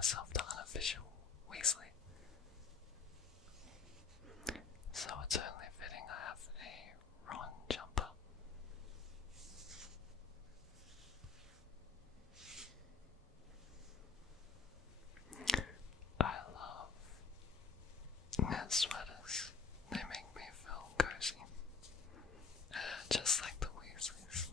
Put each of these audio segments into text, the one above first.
myself the unofficial Weasley. So it's only fitting I have a Ron jumper. I love knit sweaters. They make me feel cozy. Just like the Weasleys.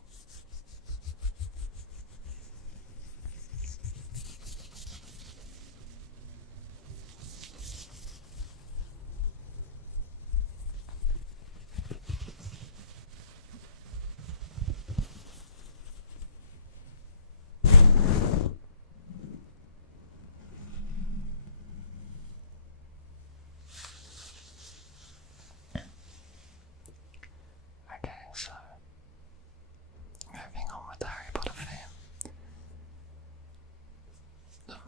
Okay, so moving on with the Harry Potter fame.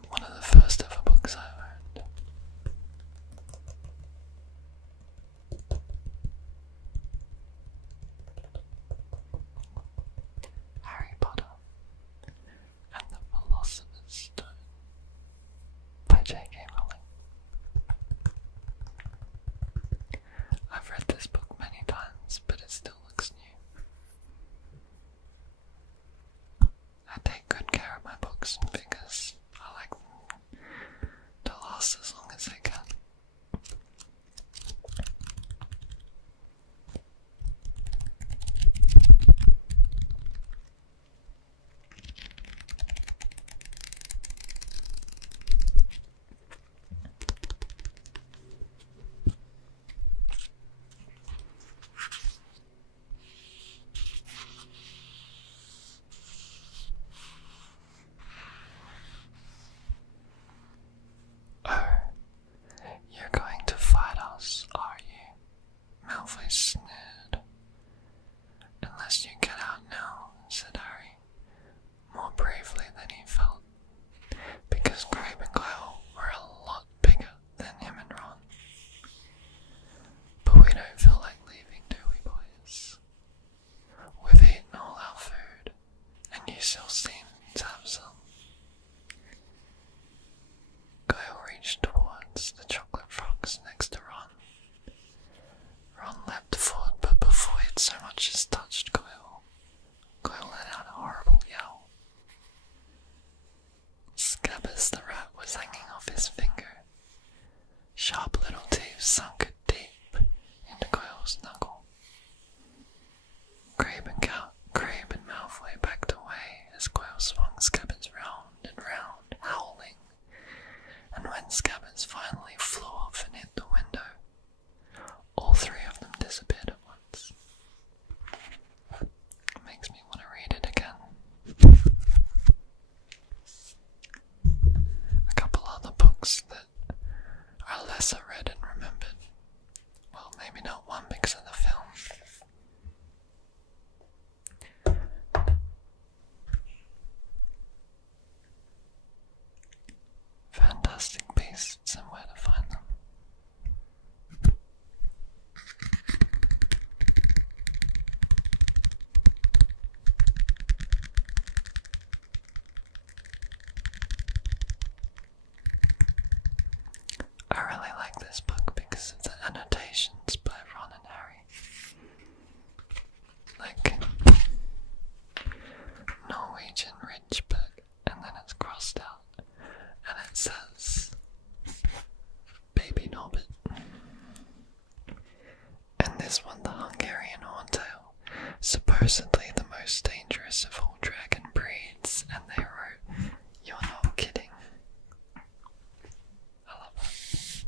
One of the first ever books I owned. Harry Potter and the Philosopher's Stone by J.K. Rowling. I've read this book many times, but it still looks new. I take good care of my books because I like them to last as long as they can. Oh, you're going to fight us, are you? Malfoy sneered. Unless you get out now, said Harry, more bravely than he felt, because Grape and Goyle were a lot bigger than him and Ron. But we don't feel like leaving, do we, boys? We've eaten all our food, and you still seem to have some. Goyle reached towards the chocolate frogs next to Ron. Ron leapt forward, but before he'd so much as touched Goyle, Goyle let out a horrible yell. Scabbers the rat was hanging off his finger. Sharp little teeth sunk deep into Goyle's knuckle. Grape and Malfoy backed away as Goyle swung Scabbers round and round, howling. And when Scabbers finally flew off and hit the window, all three of them disappeared at once. It makes me want to read it again. A couple other books that are lesser read and remembered. Well, maybe not one because of the film. Fantastic Beasts and Where to Find Them. I really like this book because of the annotations by Ron and Harry. Like Norwegian Ridgeberg, and then it's crossed out, and it says Baby Norbert. And this one, the Hungarian Horntail, supposedly the most dangerous of all dragon breeds, and they wrote, "You're not kidding." I love it.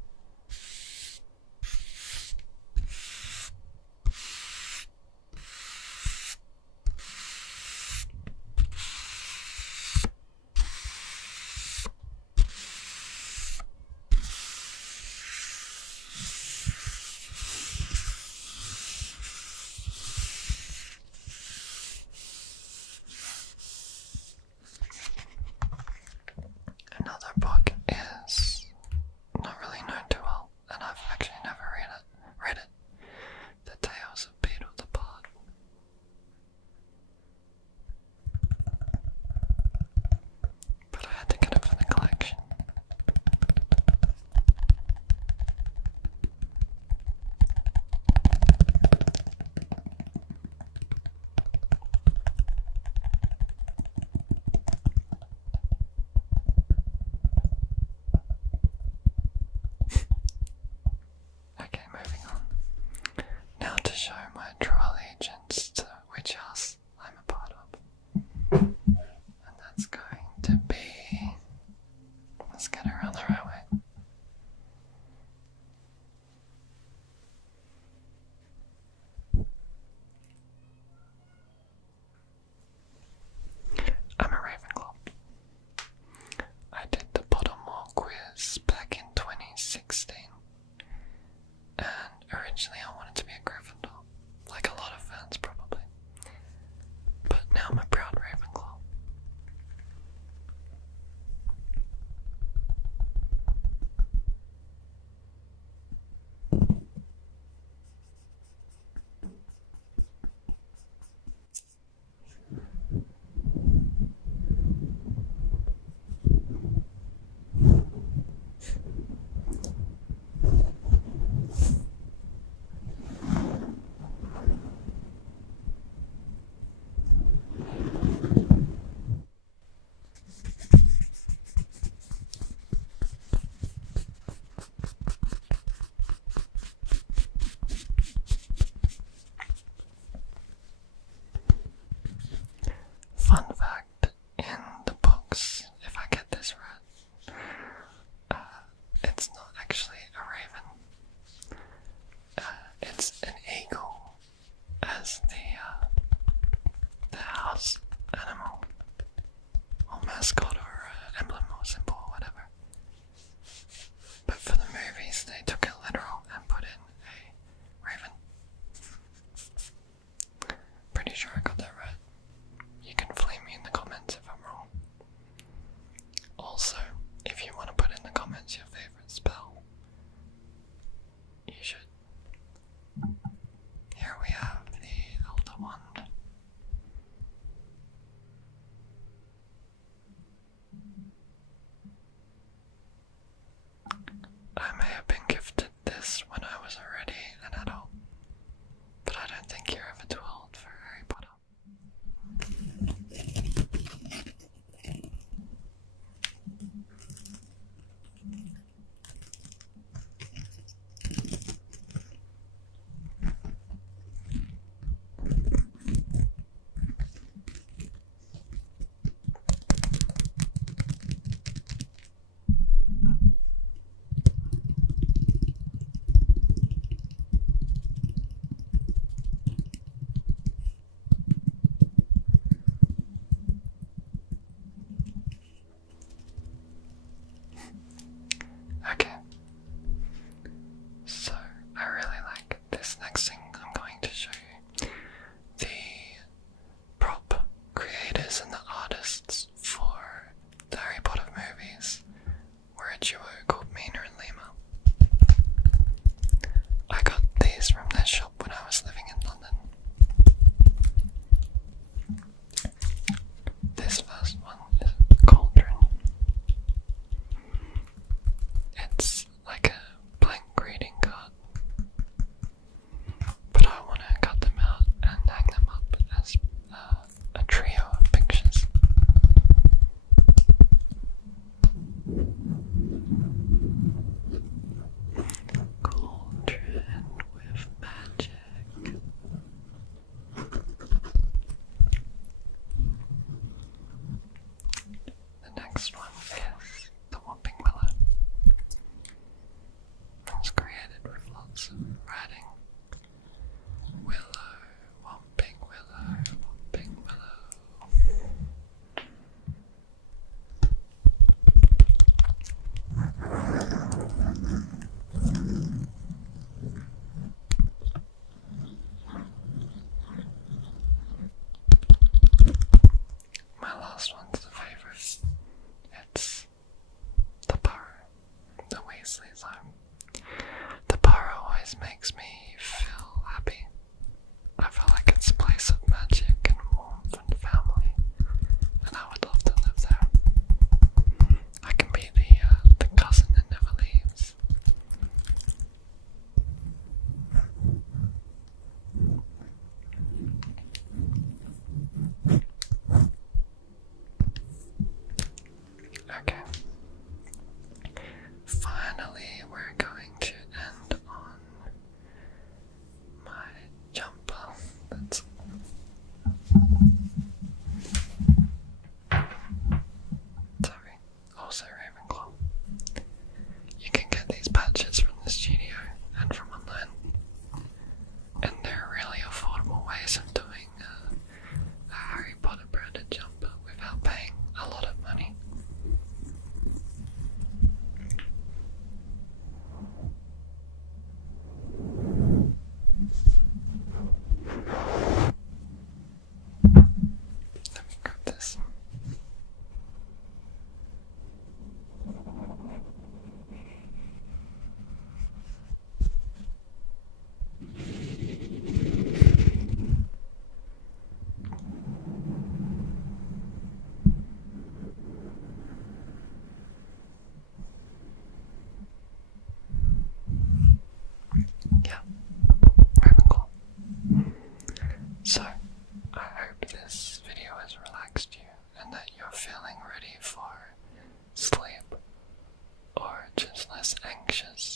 anxious.